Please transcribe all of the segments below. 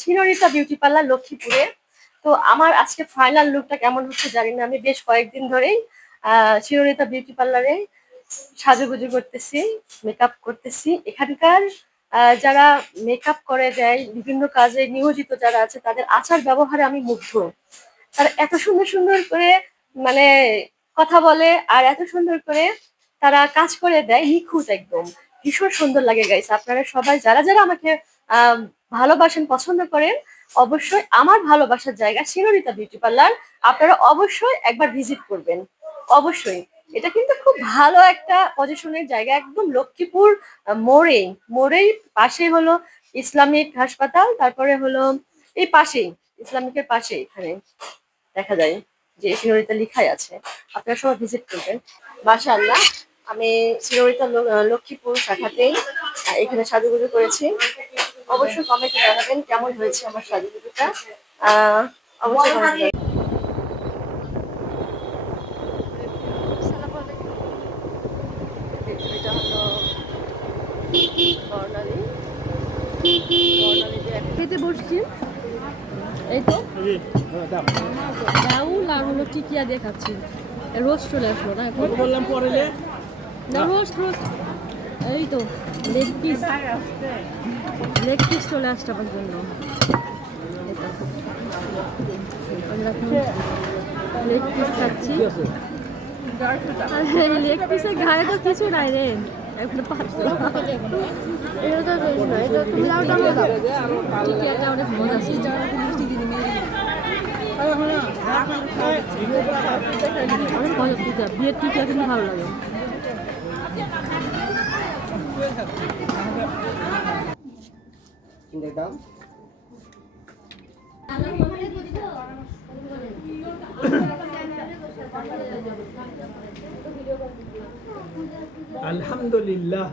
শিরোরিতা beauty parlour লক্ষ্মীপুরে। তো আমার আজকে ফাইনাল লুকটা কেমন হচ্ছে জানি না। আমি বেশ কয়েকদিন ধরেই শিরোরিতা বিউটি পার্লারে সাজুগুজু করতেছি, মেকআপ করতেছি। এখানকার যারা মেকআপ করে দেয়, বিভিন্ন কাজে নিয়োজিত যারা আছে, তাদের আচার ব্যবহারে আমি মুগ্ধ। তারা এত সুন্দর সুন্দর করে মানে কথা বলে, আর এত সুন্দর করে তারা কাজ করে দেয়, নিখুঁত একদম। ভীষণ সুন্দর লাগে গাইস। আপনারা সবাই যারা যারা আমাকে আহ ভালোবাসেন, পছন্দ করেন, অবশ্যই আমার ভালোবাসার জায়গা শিরোরিতা বিউটি পার্লার আপনারা অবশ্যই একবার ভিজিট করবেন। অবশ্যই এটা কিন্তু খুব ভালো একটা পজিশনের জায়গা, একদম লক্ষ্মীপুর মোড়েই পাশে হলো ইসলামিক হাসপাতাল, তারপরে হলো এই পাশেই ইসলামিকের পাশে এখানে দেখা যায় যে শিরোরিতা লিখাই আছে। আপনারা সবাই ভিজিট করবেন। মাশাআল্লাহ, আমি শিরোরিতা লক্ষ্মীপুর শাখাতেই এখানে সাজুগুজু করেছি। অবশ্যই কমেন্টে জানাবেন কেমন হয়েছে আমার সাজুগুজুটা। অবশ্যই কমেন্টে এটা হলো বর্ণালী খেতে বসছি। এই তো ডাউল আর হলো টিকিয়া দিয়ে খাচ্ছি। রোস্ট চলে আসলো না এখন, বললাম পরে না রোস্ট এই তো লেগ পিস চলে আসছে আমার জন্য। আমরা এখন লেগ পিস খাচ্ছি। লেগ পিসের গায়ে তো কিছু নাই রে, একটু পাতলা। টিকিয়াটা অনেক মজা আছে। অনেক মজা টিকিয়া, বিয়ের টিকিয়া কিন্তু ভালো লাগে। আলহামদুলিল্লাহ।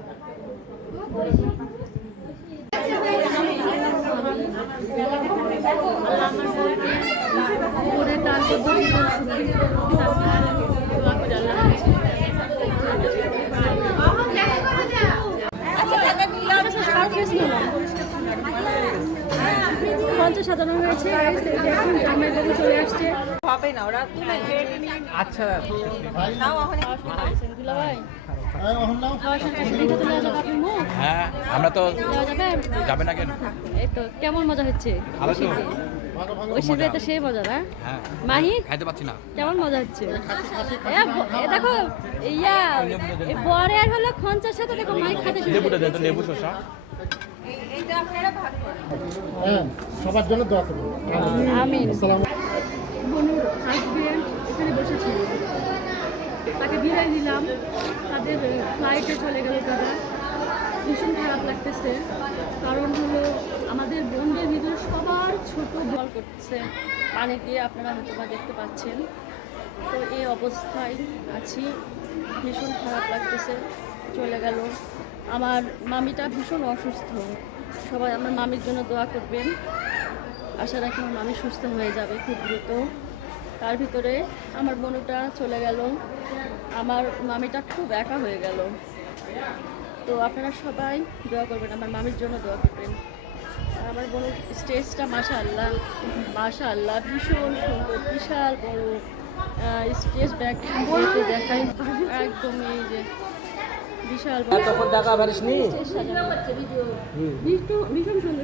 সাজানো হয়েছে, চলে আসছে। আচ্ছা হ্যাঁ, আমরা তো যাবে না কেন? এই তো কেমন মজা হচ্ছে? ওই শিবে তো সেই মজা না? মাহি খাইতে পাচ্ছি না। কেমন মজা হচ্ছে? দেখো ইয়া বরে আর হলো খঞ্চার সাথে দেখো মাহি খাইতে শুরু লেবুটা দেন তো, লেবু শসা। সবার জন্য দোয়া করুন। আমিন। বনুর হাজবেন্ড এখানে বসেছিল, তাকে বিদায় দিলাম। তাদের ফ্লাইটে চলে গেল তারা। ভীষণ খারাপ লাগতেছে, কারণ হলো আমাদের বোনদের ভিতরে সবার ছোট বল করছে পানি দিয়ে, আপনারা হয়তো বা দেখতে পাচ্ছেন। তো এই অবস্থায় আছি, ভীষণ খারাপ লাগতেছে। চলে গেল আমার মামিটা, ভীষণ অসুস্থ। সবাই আমার মামির জন্য দোয়া করবেন। আশা রাখি আমার মামি সুস্থ হয়ে যাবে খুব দ্রুত। তার ভিতরে আমার বোনটা চলে গেল, আমার মামিটা খুব একা হয়ে গেল। তো আপনারা সবাই দোয়া করবেন, আমার মামির জন্য দোয়া করবেন। আর আমার বোনের স্টেজটা মাশাআল্লাহ ভীষণ সুন্দর, বিশাল বড় স্টেজ ব্যাক দেখাই একদম। এই যে বিশাল বড় ভীষণ সুন্দর।